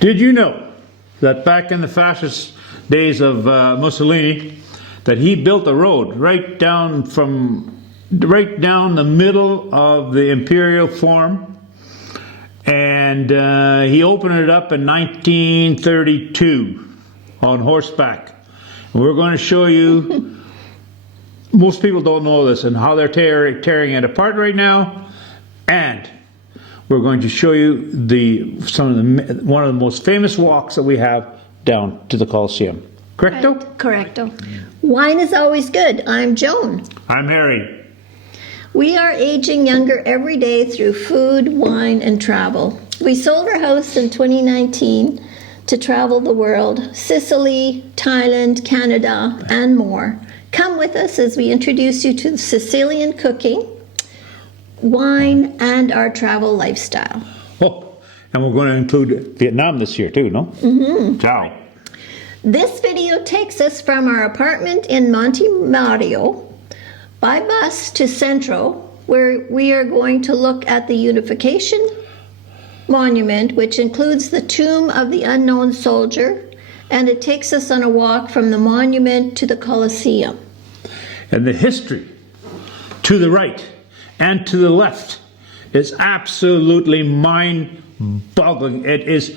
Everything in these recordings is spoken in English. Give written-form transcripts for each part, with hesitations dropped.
Did you know that back in the fascist days of Mussolini, that he built a road right down the middle of the Imperial Forum, and he opened it up in 1932 on horseback. And we're going to show you, most people don't know this, and how they're tearing it apart right now, and we're going to show you one of the most famous walks that we have down to the Colosseum. Correcto? Right. Correcto. Wine is always good. I'm Joan. I'm Harry. We are aging younger every day through food, wine, and travel. We sold our house in 2019 to travel the world, Sicily, Thailand, Canada, and more. Come with us as we introduce you to Sicilian cooking, wine, and our travel lifestyle. Oh, and we're going to include Vietnam this year too, no? Mm-hmm. Ciao. This video takes us from our apartment in Monte Mario by bus to Centro, where we are going to look at the Unification Monument, which includes the tomb of the unknown soldier, and it takes us on a walk from the monument to the Colosseum. And the history to the right and to the left is absolutely mind-boggling. It is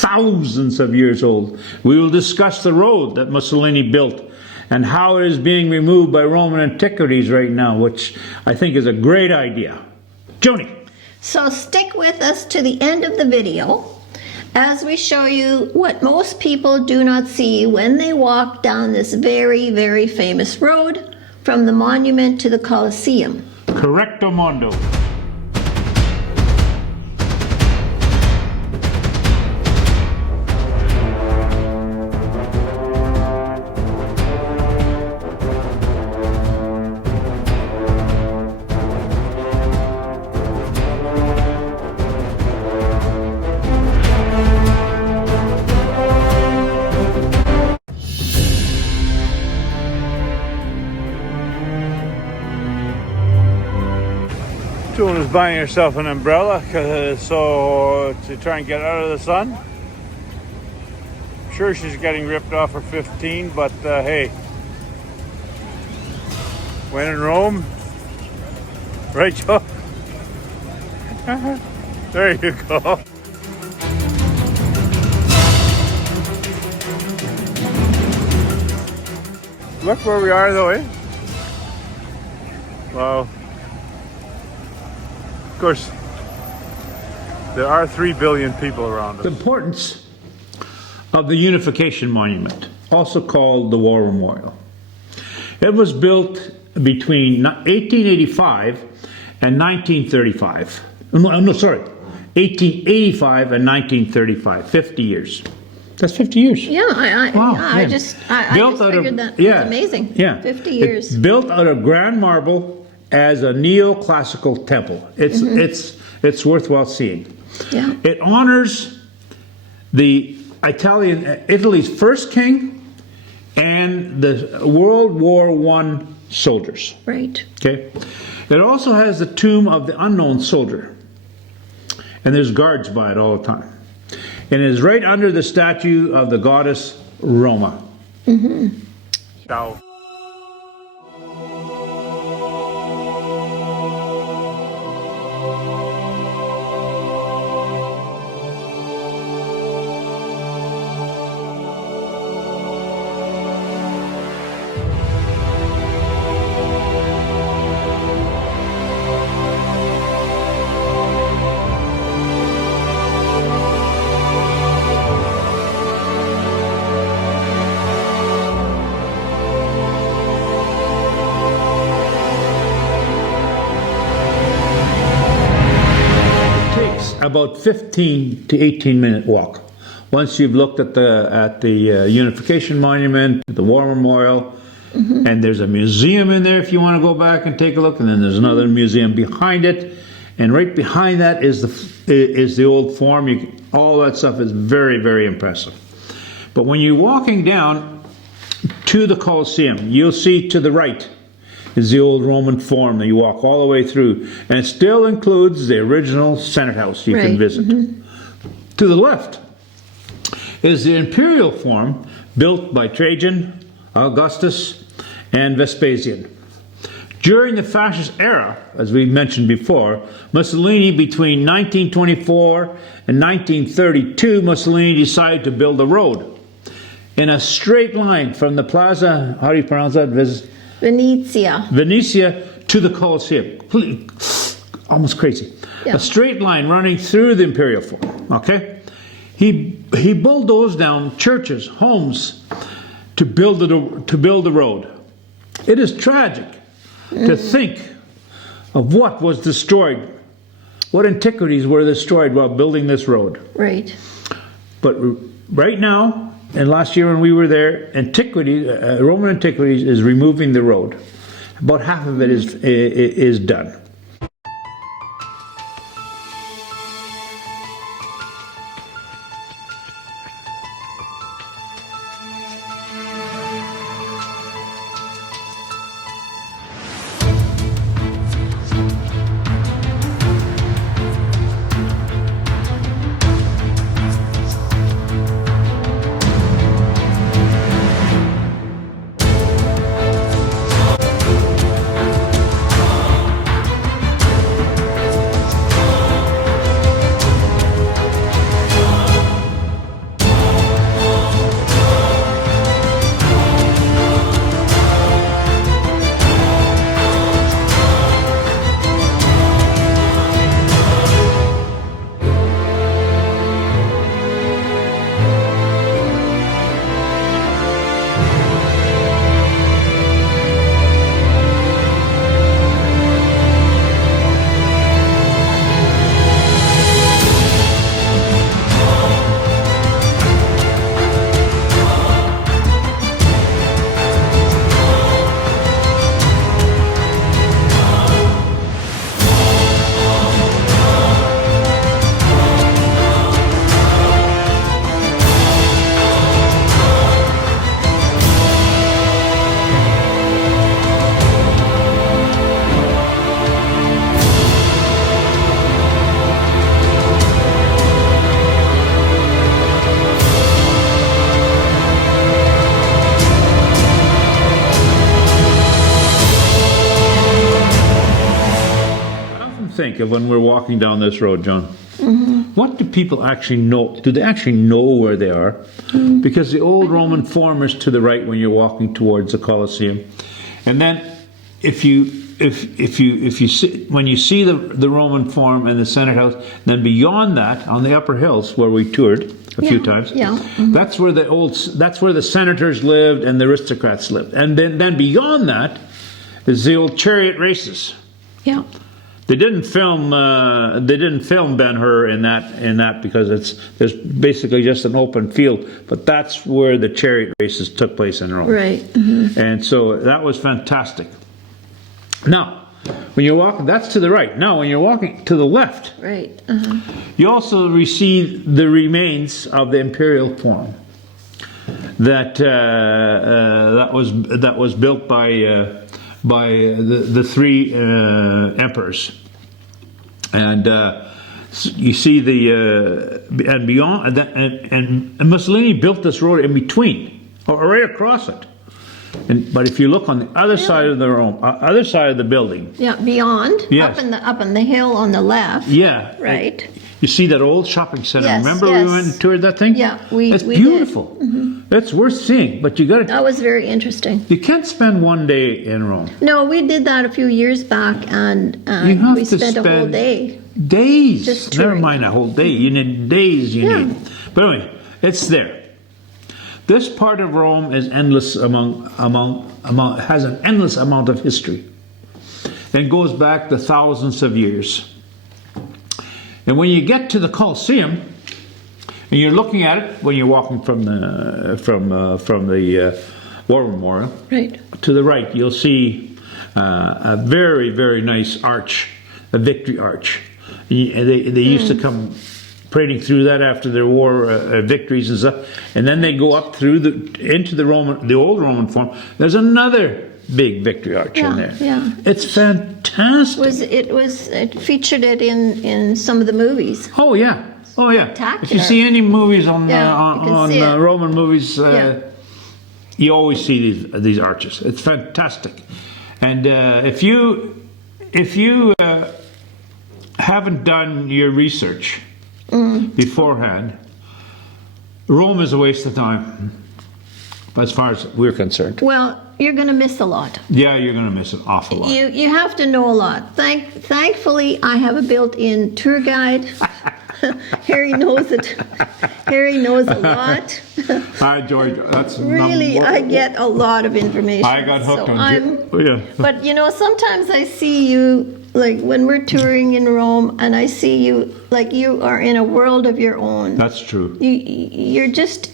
thousands of years old. We will discuss the road that Mussolini built and how it is being removed by Rome Antiquities right now, which I think is a great idea. Joni. So stick with us to the end of the video as we show you what most people do not see when they walk down this very, very famous road from the monument to the Colosseum. Correcto Mondo. Joan is buying herself an umbrella so to try and get out of the sun. I'm sure she's getting ripped off for 15, but hey, when in Rome, right, Joe? There you go. Look where we are though, eh? Wow. Of course, there are 3 billion people around us. The importance of the Unification Monument, also called the War Memorial. It was built between 1885 and 1935. No, sorry, 1885 and 1935, 50 years. That's 50 years. Yeah, I just figured that. Yeah, it's amazing. Yeah. 50 years. It's built out of grand marble as a neoclassical temple. It's worthwhile seeing. Yeah. It honors the Italy's first king and the World War I soldiers. Right. Okay. It also has the tomb of the unknown soldier, and there's guards by it all the time. And it is right under the statue of the goddess Roma. Mm-hmm. Ciao. About 15 to 18-minute walk. Once you've looked at the Unification Monument, the War Memorial, and there's a museum in there if you want to go back and take a look, and then there's another museum behind it, and right behind that is the old Forum. All that stuff is very, very impressive. But when you're walking down to the Colosseum, you'll see to the right is the old Roman Forum that you walk all the way through, and it still includes the original Senate House you can visit. To the left is the imperial form built by Trajan, Augustus, and Vespasian. During the fascist era, as we mentioned before, Mussolini, between 1924 and 1932, Mussolini decided to build a road in a straight line from the Plaza, how do you pronounce that? Venezia. Venezia to the Colosseum. Almost crazy. Yeah. A straight line running through the imperial form. Okay? He bulldozed down churches, homes to build the road. It is tragic to think of what was destroyed, what antiquities were destroyed while building this road. Right. But right now, and last year when we were there, Roman Antiquities is removing the road. About half of it is done. Think of when we're walking down this road, Joan. What do people actually know? Do they actually know where they are? Because the old Roman form is to the right when you're walking towards the Colosseum, and then if you see, when you see the Roman Forum and the Senate House, then beyond that, on the upper hills where we toured a few times, that's where the senators lived and the aristocrats lived, and then beyond that is the old chariot races. Yeah. They didn't film Ben-Hur in that because there's basically just an open field, but that's where the chariot races took place in Rome. Right. And so that was fantastic. Now, when you're walking, that's to the right. Now, when you're walking to the left, Right. you also see the remains of the imperial forum that was built by the three emperors, and you see and beyond, and Mussolini built this road in between, or right across it. But if you look on the other side of other side of the building, beyond, yes, up in the hill on the left. Yeah, right. You see that old shopping center. Yes, Remember yes. we went and toured that thing? Yeah, it's we beautiful. did. It's worth seeing, but you got to. That was very interesting. You can't spend one day in Rome. No, we did that a few years back, and we spent a whole day. Days. Just Never touring. mind a whole day. You need days. You need. But anyway, it's there. This part of Rome is endless has an endless amount of history, and goes back to thousands of years. And when you get to the Colosseum, and you're looking at it when you're walking from the War Memorial, Right. to the right, you'll see a very, very nice arch, a victory arch. They used to come parading through that after their war victories and stuff, and then they go up through into the old Roman Forum. There's another big victory arch in there. Yeah. It's fantastic. It featured it in some of the movies. Oh yeah. Oh yeah. spectacular. If you see any movies on Yeah, you can see it. Roman movies, Yeah. you always see these arches. It's fantastic. And if you haven't done your research beforehand, Rome is a waste of time, as far as we're concerned. Well, you're going to miss a lot. Yeah, you're going to miss an awful lot. You have to know a lot. Thankfully, I have a built-in tour guide. Harry knows it. Harry knows a lot. Hi, George. That's Really, I get a lot of information. I got hooked so on you. Yeah. But you know, sometimes I see you, like when we're touring in Rome, and I see you, like you are in a world of your own. That's true. You're just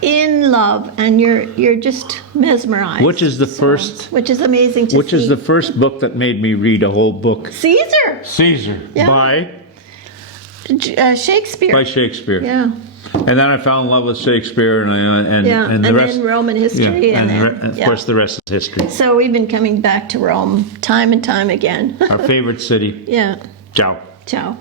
in love, and you're just mesmerized. Which is the first? Which is amazing to see. Which is the first book that made me read a whole book? Caesar. Caesar. Yeah. By Shakespeare. By Shakespeare. Yeah. And then I fell in love with Shakespeare, and the rest. Then Roman history, Yeah, and and then, of course the rest is history. So we've been coming back to Rome time and time again. Our favorite city. Yeah. Ciao. Ciao.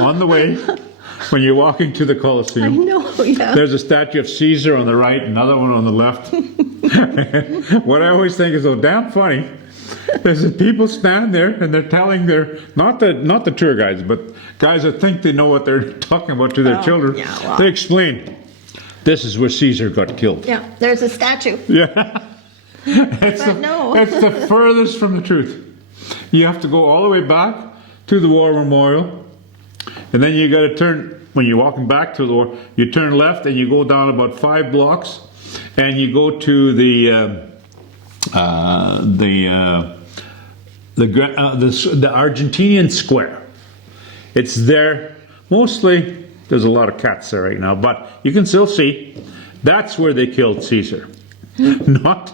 On the way, when you're walking to the I Colosseum, know, yeah. there's a statue of Caesar on the right, another one on the left. What I always think is so damn funny is that people stand there and they're telling their not the tour guides, but guys that think they know what they're talking about to their children. yeah, well. They explain, this is where Caesar got killed. Yeah, there's a statue. Yeah. It's no. It's the furthest from the truth. You have to go all the way back to the war memorial, and then you got to turn, when you're walking back to the war, you turn left and you go down about 5 blocks, and you go to the Argentinian square. It's there. Mostly, there's a lot of cats there right now, but you can still see that's where they killed Caesar. Not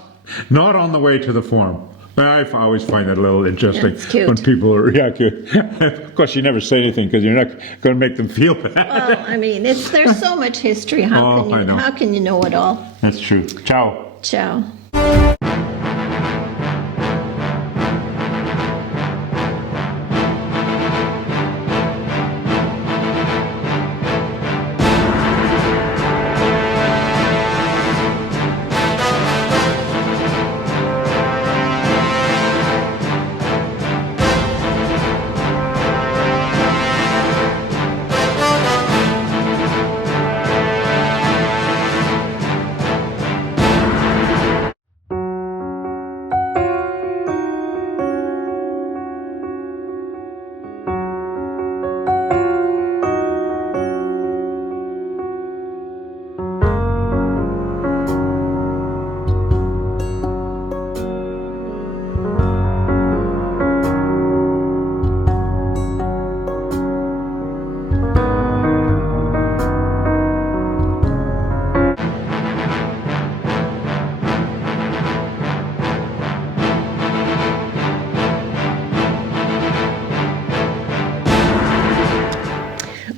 on the way to the Forum. I always find that a little interesting. Yeah, it's cute. When people are, yeah, cute. Of course, you never say anything because you're not going to make them feel bad. Well, I mean, there's so much history. I know. How can you know it all? That's true. Ciao. Ciao.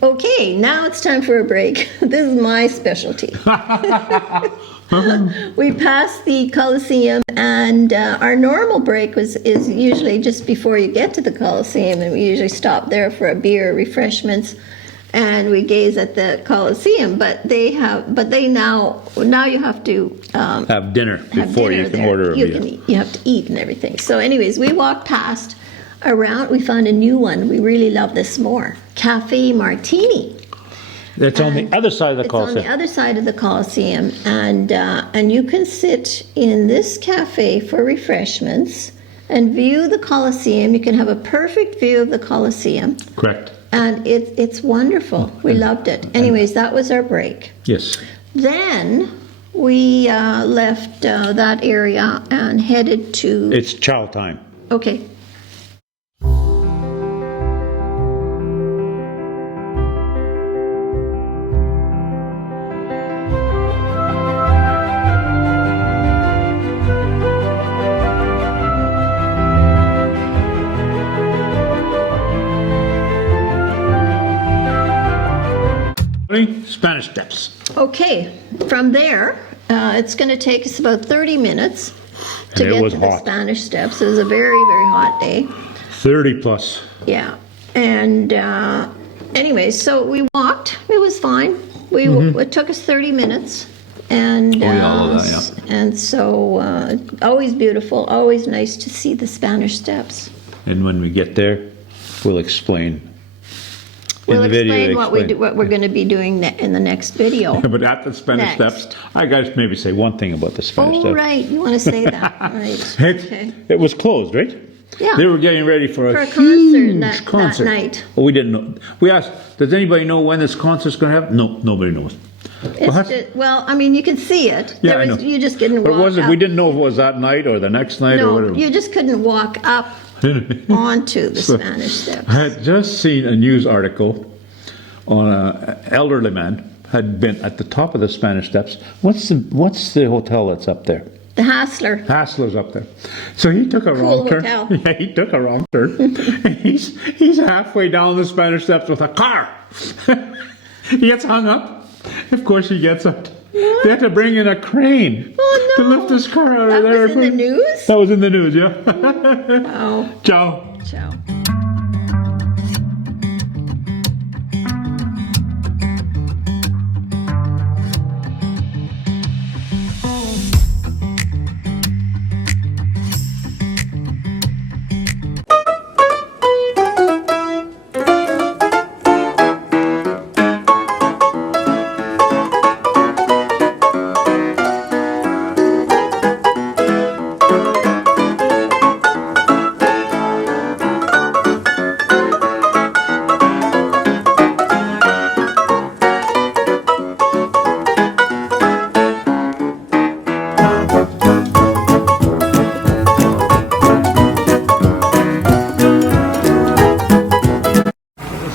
Okay, now it's time for a break. This is my specialty. We passed the Colosseum, and our normal break is usually just before you get to the Colosseum, and we usually stop there for a beer, refreshments, and we gaze at the Colosseum. But now you have to Have dinner have before dinner you can there. order a You beer. can eat. You have to eat and everything. So, anyways, we walked past around. We found a new one. We really love this more. Cafe Martini. It's on the other side of the It's on the Colosseum. other side of the Colosseum, and you can sit in this cafe for refreshments, and view the Colosseum. You can have a perfect view of the Colosseum. Correct. And it's wonderful. We loved it. Anyways, that was our break. Yes. Then we left that area and headed to... It's chow time. Okay. Spanish Steps. Okay, from there, it's going to take us about 30 minutes to And it get was to the hot. Spanish Steps. It was a very, very hot day. 30 plus. Yeah, and anyway, so we walked. It was fine. It took us 30 minutes, and all of that, and so always beautiful, always nice to see the Spanish Steps. And when we get there, we'll explain. We'll In the video, explain what explain. what we're going to be doing in the next video. But at the Spanish Next. Steps, I gotta maybe say one thing about the Spanish Oh, Steps. right, you want to say that, right? Okay. It was closed, right? Yeah. They were getting ready for For a a concert huge that concert. night. Oh, we didn't know. We asked, does anybody know when this concert's going to happen? No, nobody knows. Well, I mean, you can see it. Yeah, I know. You just didn't But walk it wasn't. up. We didn't know if it was that night or the next night or No, whatever. you just couldn't walk up onto the Spanish Steps. I had just seen a news article on an elderly man had been at the top of the Spanish Steps. What's the hotel that's up there? The Hassler. Hassler's up there. So he took a wrong turn. hotel. Yeah, he took a wrong turn. he's halfway down the Spanish Steps with a car. He gets hung up. Of course he gets out. They had to bring in a crane Oh, to no. lift his car out That of there. was in the news? That was in the news, yeah. Oh, Ciao. ciao.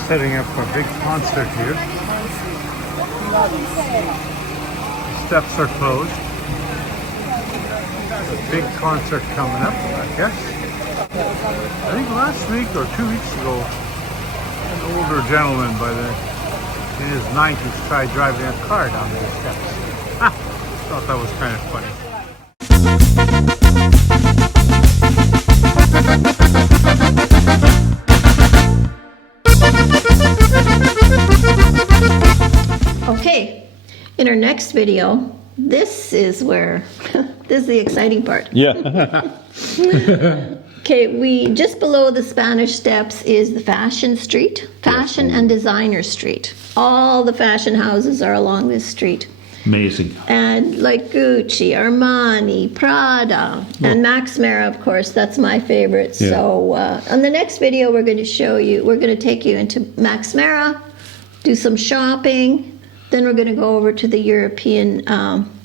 Setting up for a big concert here. The steps are closed. There's a big concert coming up, I guess. I think last week or 2 weeks ago, an older gentleman in his 90s tried driving a car down these steps. Thought that was kind of funny. Okay, in our next video, this is where, this is the exciting part. Yeah. Okay, just below the Spanish Steps is the Fashion Street, Fashion and Designer Street. All the fashion houses are along this street. Amazing. And like Gucci, Armani, Prada, and Max Mara, of course, that's my favorite. Yeah. So on the next video, we're going to take you into Max Mara, do some shopping, then we're going to go over to the European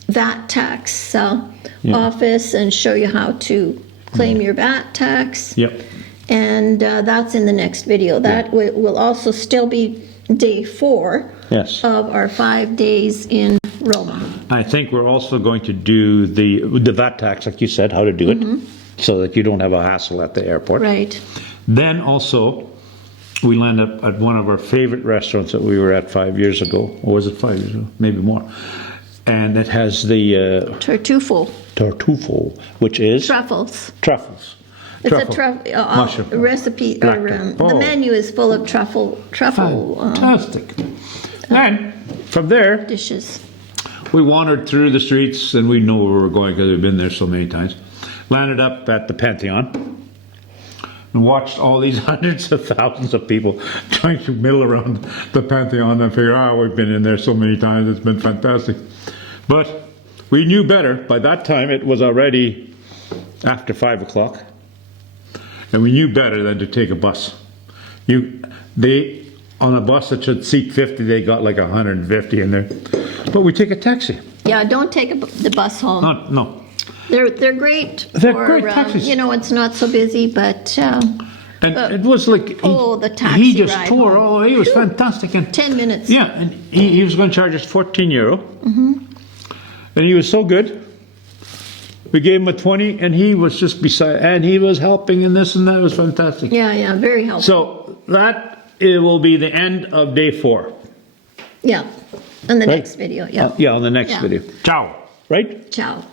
VAT tax office and show you how to claim your VAT tax. Yep. And that's in the next video. That will also still be day 4 Yes. of our 5 days in Rome. I think we're also going to do the VAT tax, like you said, how to do it, so that you don't have a hassle at the airport. Right. Then also, we land up at one of our favorite restaurants that we were at 5 years ago. Or was it 5 years ago? Maybe more. And it has the Tartufo. tartufo, which is Truffles. truffles. It's Truffle. a Mushroom. recipe, Black or pepper. the Oh. menu is full of truffle Fantastic. Then, from there, dishes. we wandered through the streets, and we know where we were going because we've been there so many times. Landed up at the Pantheon and watched all these hundreds of thousands of people trying to mill around the Pantheon and figure, we've been in there so many times, it's been fantastic. But we knew better. By that time, it was already after 5 o'clock. And we knew better than to take a bus. On a bus that should seat 50, they got like 150 in there. But we take a taxi. Yeah, don't take the bus home. No. They're great. They're great taxis. It's not so busy, but. And it was like the taxi he just ride tore. home. Oh, he was fantastic. And 10 minutes. yeah, and he was going to charge us €14. And he was so good. We gave him a 20, and he was just beside, and he was helping in this and that. It was fantastic. Yeah, very helpful. So it will be the end of day 4. Yeah, on the next video. Yeah. On the next video. Ciao. Right? Ciao.